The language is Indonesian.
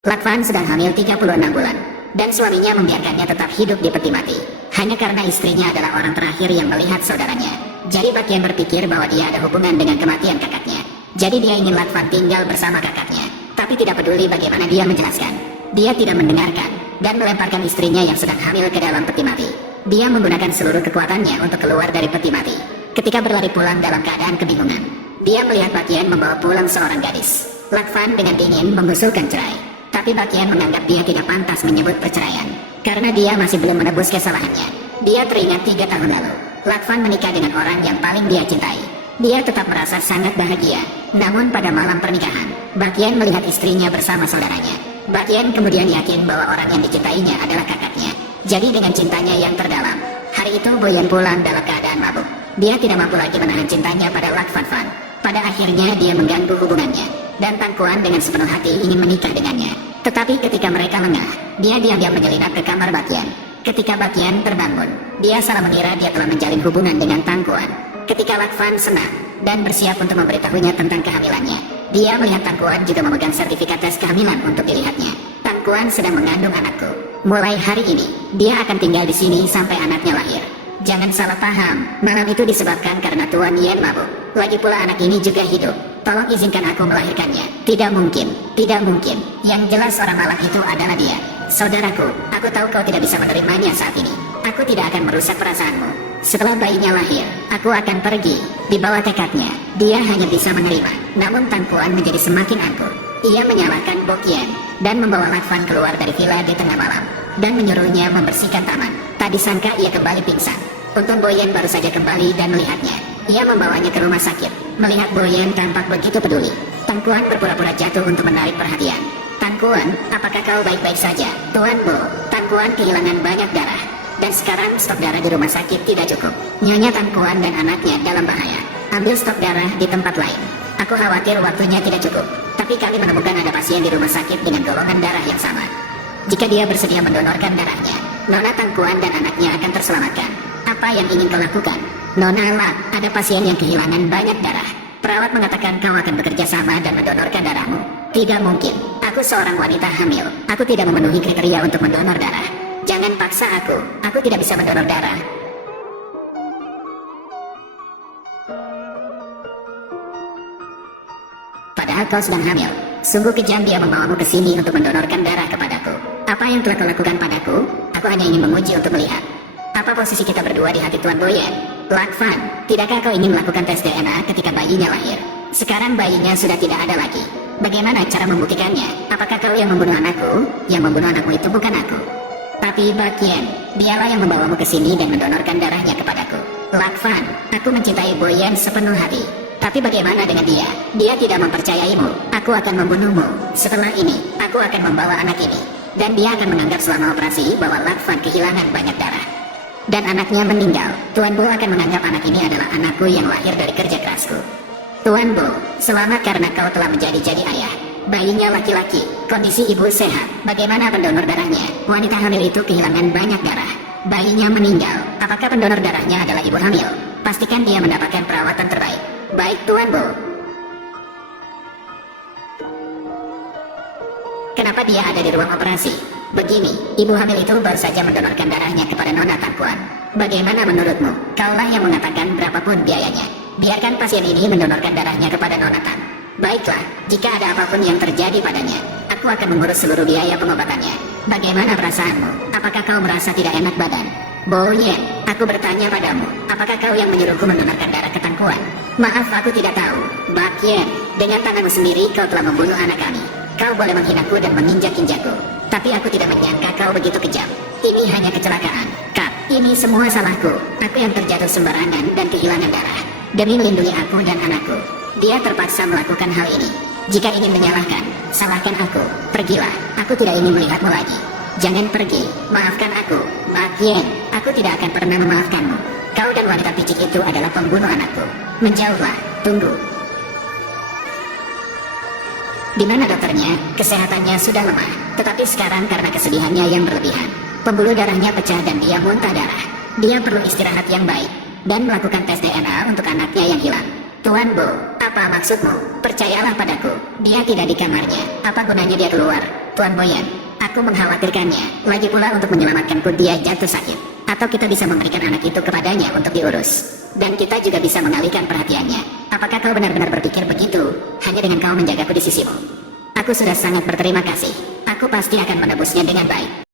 Lakvan sedang hamil 36 bulan, dan suaminya membiarkannya tetap hidup di peti mati, hanya karena istrinya adalah orang terakhir yang melihat saudaranya. Jadi Bakian berpikir bahwa dia ada hubungan dengan kematian kakaknya. Jadi dia ingin Lakvan tinggal bersama kakaknya, tapi tidak peduli bagaimana dia menjelaskan. Dia tidak mendengarkan, dan melemparkan istrinya yang sedang hamil ke dalam peti mati. Dia menggunakan seluruh kekuatannya untuk keluar dari peti mati. Ketika berlari pulang dalam keadaan kebingungan, dia melihat Bakian membawa pulang seorang gadis. Lakvan dengan dingin mengusulkan cerai. Tapi Bakian menganggap dia tidak pantas menyebut perceraian, karena dia masih belum menebus kesalahannya. Dia teringat 3 tahun lalu, Lakvan menikah dengan orang yang paling dia cintai. Dia tetap merasa sangat bahagia, namun pada malam pernikahan, Bakian melihat istrinya bersama saudaranya. Bakian kemudian yakin bahwa orang yang dicintainya adalah kakaknya. Jadi dengan cintanya yang terdalam, hari itu Boyan pulang dalam keadaan mabuk. Dia tidak mampu lagi menahan cintanya pada Lakvan Van. Pada akhirnya dia mengganggu hubungannya, dan Tang Kuan dengan sepenuh hati ingin menikah dengannya. Tetapi ketika mereka lengah, dia diam-diam menyelinap ke kamar Bakian. Ketika Bakian terbangun, dia salah mengira dia telah menjalin hubungan dengan Tang Kuan. Ketika Lakvan senang dan bersiap untuk memberitahunya tentang kehamilannya, dia melihat Tang Kuan juga memegang sertifikat tes kehamilan untuk dilihatnya. Tang Kuan sedang mengandung anakku. Mulai hari ini, dia akan tinggal di sini sampai anaknya lahir. Jangan salah paham, malam itu disebabkan karena Tuan Yen mabuk. Lagi pula anak ini juga hidup. Tolong izinkan aku melahirkannya. Tidak mungkin, tidak mungkin. Yang jelas orang malang itu adalah dia. Saudaraku, aku tahu kau tidak bisa menerimanya saat ini. Aku tidak akan merusak perasaanmu. Setelah bayinya lahir, aku akan pergi. Di bawah tekadnya, dia hanya bisa menerima. Namun Tang Kuan menjadi semakin angkuh. Ia menyalahkan Bokian dan membawa Lakvan keluar dari villa di tengah malam dan menyuruhnya membersihkan taman. Tak disangka ia kembali pingsan. Untung Boyan baru saja kembali dan melihatnya. Ia membawanya ke rumah sakit. Melihat Boyan tampak begitu peduli, Tang Kuan berpura-pura jatuh untuk menarik perhatian. Tang Kuan, apakah kau baik-baik saja? Tuan Bo, Tang Kuan kehilangan banyak darah, dan sekarang stok darah di rumah sakit tidak cukup. Nyonya Tang Kuan dan anaknya dalam bahaya. Ambil stok darah di tempat lain. Aku khawatir waktunya tidak cukup, tapi kami menemukan ada pasien di rumah sakit dengan golongan darah yang sama. Jika dia bersedia mendonorkan darahnya, Nona Tang Kuan dan anaknya akan terselamatkan. Apa yang ingin kau lakukan? Nona Lak, ada pasien yang kehilangan banyak darah. Perawat mengatakan kau akan bekerja sama dan mendonorkan darahmu. Tidak mungkin. Aku seorang wanita hamil. Aku tidak memenuhi kriteria untuk mendonor darah. Jangan paksa aku. Aku tidak bisa mendonor darah. Padahal kau sedang hamil. Sungguh kejam dia membawamu ke sini untuk mendonorkan darah kepadaku. Apa yang telah kau lakukan padaku? Aku hanya ingin menguji untuk melihat apa posisi kita berdua di hati Tuan Boyan. Lakvan, tidakkah kau ingin melakukan tes DNA ketika bayinya lahir? Sekarang bayinya sudah tidak ada lagi. Bagaimana cara membuktikannya? Apakah kau yang membunuh anakku? Yang membunuh anakmu itu bukan aku. Tapi Bakian, dialah yang membawamu ke sini dan mendonorkan darahnya kepadaku. Lakvan, aku mencintai Boyan sepenuh hati. Tapi bagaimana dengan dia? Dia tidak mempercayaimu. Aku akan membunuhmu. Setelah ini, aku akan membawa anak ini. Dan dia akan menganggap selama operasi bahwa Lakvan kehilangan banyak darah. Dan anaknya meninggal. Tuan Bo akan menganggap anak ini adalah anakku yang lahir dari kerja kerasku. Tuan Bo, selamat karena kau telah menjadi ayah. Bayinya laki-laki, kondisi ibu sehat. Bagaimana pendonor darahnya? Wanita hamil itu kehilangan banyak darah. Bayinya meninggal. Apakah pendonor darahnya adalah ibu hamil? Pastikan dia mendapatkan perawatan terbaik. Baik Tuan Bo. Kenapa dia ada di ruang operasi? Begini, ibu hamil itu baru saja mendonorkan darahnya kepada Nona Tang Kuan. Bagaimana menurutmu? Kaulah yang mengatakan berapapun biayanya. Biarkan pasien ini mendonorkan darahnya kepada Nona Tang. Baiklah, jika ada apapun yang terjadi padanya, aku akan mengurus seluruh biaya pengobatannya. Bagaimana perasaanmu? Apakah kau merasa tidak enak badan? Boyan, aku bertanya padamu, apakah kau yang menyuruhku mendonorkan darah ke Tang Kuan? Maaf, aku tidak tahu. Bakian, dengan tanganmu sendiri kau telah membunuh anak kami. Kau boleh menghinaku dan menginjak-injakku, tapi aku tidak menyangka kau begitu kejam. Ini hanya kecelakaan. Kak, ini semua salahku. Aku yang terjatuh sembarangan dan kehilangan darah. Demi melindungi aku dan anakku, dia terpaksa melakukan hal ini. Jika ingin menyalahkan, salahkan aku. Pergilah, aku tidak ingin melihatmu lagi. Jangan pergi, maafkan aku. Bakian, aku tidak akan pernah memaafkanmu. Kau dan wanita picik itu adalah pembunuh anakku. Menjauhlah, tunggu. Di mana dokternya? Kesehatannya sudah lemah, tetapi sekarang karena kesedihannya yang berlebihan, pembuluh darahnya pecah dan dia muntah darah. Dia perlu istirahat yang baik dan melakukan tes DNA untuk anaknya yang hilang. Tuan Bo, apa maksudmu? Percayalah padaku, dia tidak di kamarnya. Apa gunanya dia keluar? Tuan Boyan, aku mengkhawatirkannya. Lagi pula untuk menyelamatkanku dia jatuh sakit. Atau kita bisa memberikan anak itu kepadanya untuk diurus. Dan kita juga bisa mengalihkan perhatiannya. Apakah kau benar-benar berpikir begitu, hanya dengan kau menjagaku di sisimu? Aku sudah sangat berterima kasih. Aku pasti akan menebusnya dengan baik.